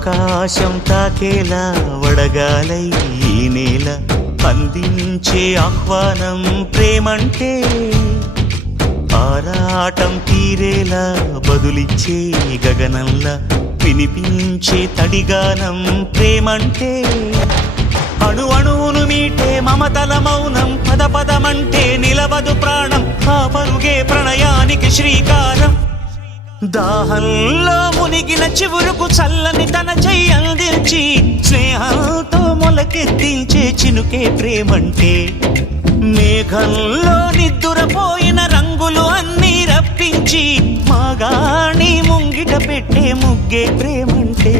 ఆకాశం తాకేలా వడగాలై ఈ నేల అందించే ఆహ్వానం ప్రేమంటే ఆరాటం తీరేలా బదులిచ్చే గగనంలా వినిపించే తడిగానం ప్రేమంటే అణు అణువును మీటే మమతల మౌనం పద పదమంటే నిలవదు ప్రాణం ఆ పరుగే ప్రణయానికి శ్రీకారం దాహంలో మునిగిన చివురుకు చల్లని తన చెయ్యి అందించి స్నేహంతో మొలకెత్తించే చినుకే ప్రేమంటే మేఘంలో నిద్దురపోయిన రంగులు అన్నీ రప్పించి మాగాణి ముంగిట పెట్టే ముగ్గే ప్రేమంటే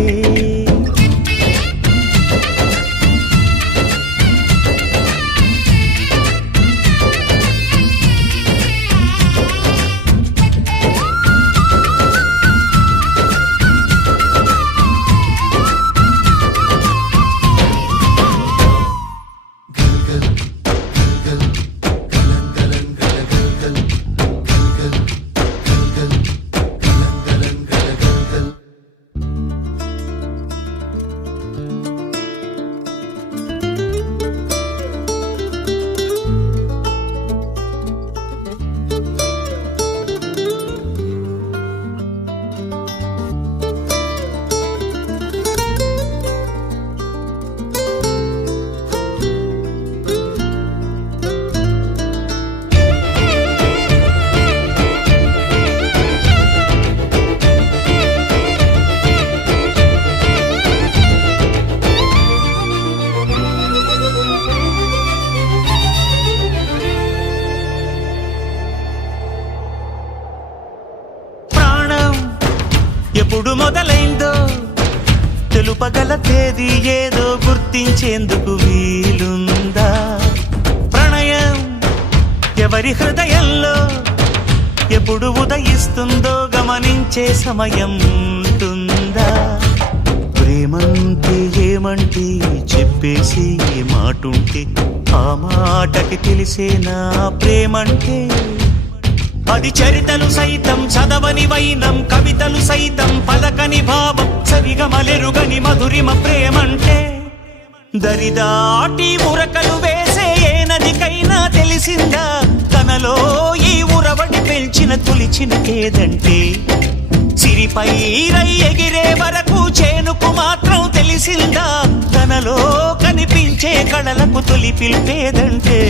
ఎప్పుడు మొదలైందో తెలుపగల తేదీ ఏదో గుర్తించేందుకు వీలుందా ప్రణయం ఎవరి హృదయంలో ఎప్పుడు ఉదయిస్తుందో గమనించే సమయం ఉంటుందా ప్రేమంటే ఏమంటే చెప్పేసి మాటుంటే ఆ మాటకి తెలిసేనా ప్రేమంటే అది చరితలు సైతం చదవని వైనం కవితలు సైతం పలకని భావం సరిగమలెరుగని మధురిమ ప్రేమంటే దరిదాటి ఉరకలు వేసే ఏ నదికైనా తెలిసిందా తనలో ఈ ఉరవడి పెంచిన తొలిచిన కేదంటే సిరిపై రై ఎగిరే వరకు చేనుకు మాత్రం తెలిసిందా తనలో కనిపించే కళలకు తొలి పిలిపేదంటే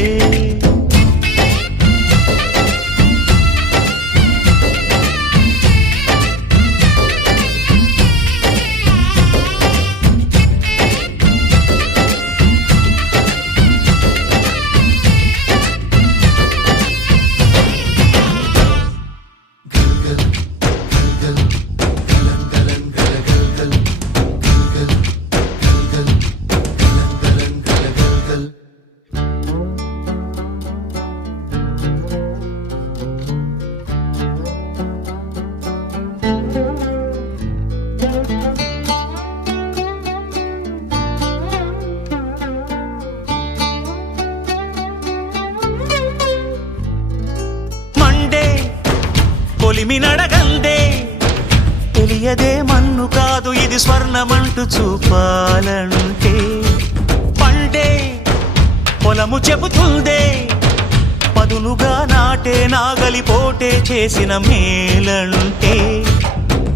కొలిమినడగందే తెలియదే మన్ను కాదు ఇది స్వర్ణమంటూ చూపాలంటే పండే పొలము చెబుతుందే పదునుగా నాటే నాగలి పోటే చేసిన మేలంటే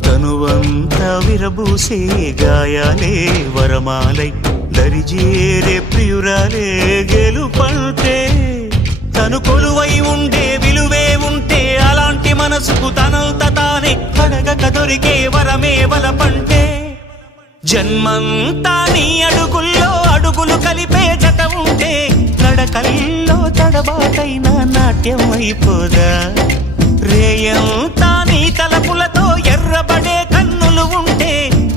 తనువంతా విరబూసే గాయాలే వరమాలై దరిజేరే ప్రియురాలే గెలుపంటే తను కొలువై ఉండే విలువే ఉంటే అలాంటి మనసుకు తనంత తానే అడగక దొరికే వరమే వలపంటే జన్మంతా నీ అడుగుల్లో అడుగులు కలిపే జత ఉంటే నడకల్లో తడబాటైన నాట్యం అయిపోదా రేయంతా నీ తలపులతో ఎర్రబడే కన్నులు ఉంటే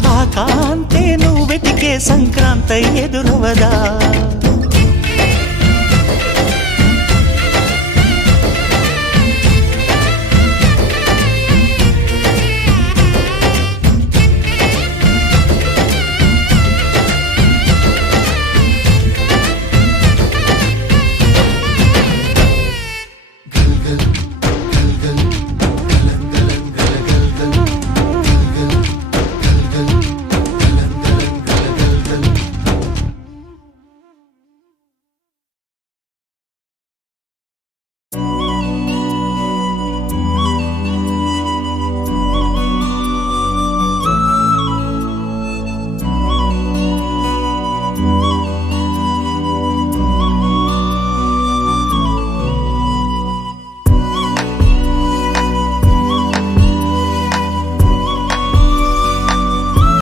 ఆ కాంతే నువ్వు వెతికే సంక్రాంతి ఎదురవదా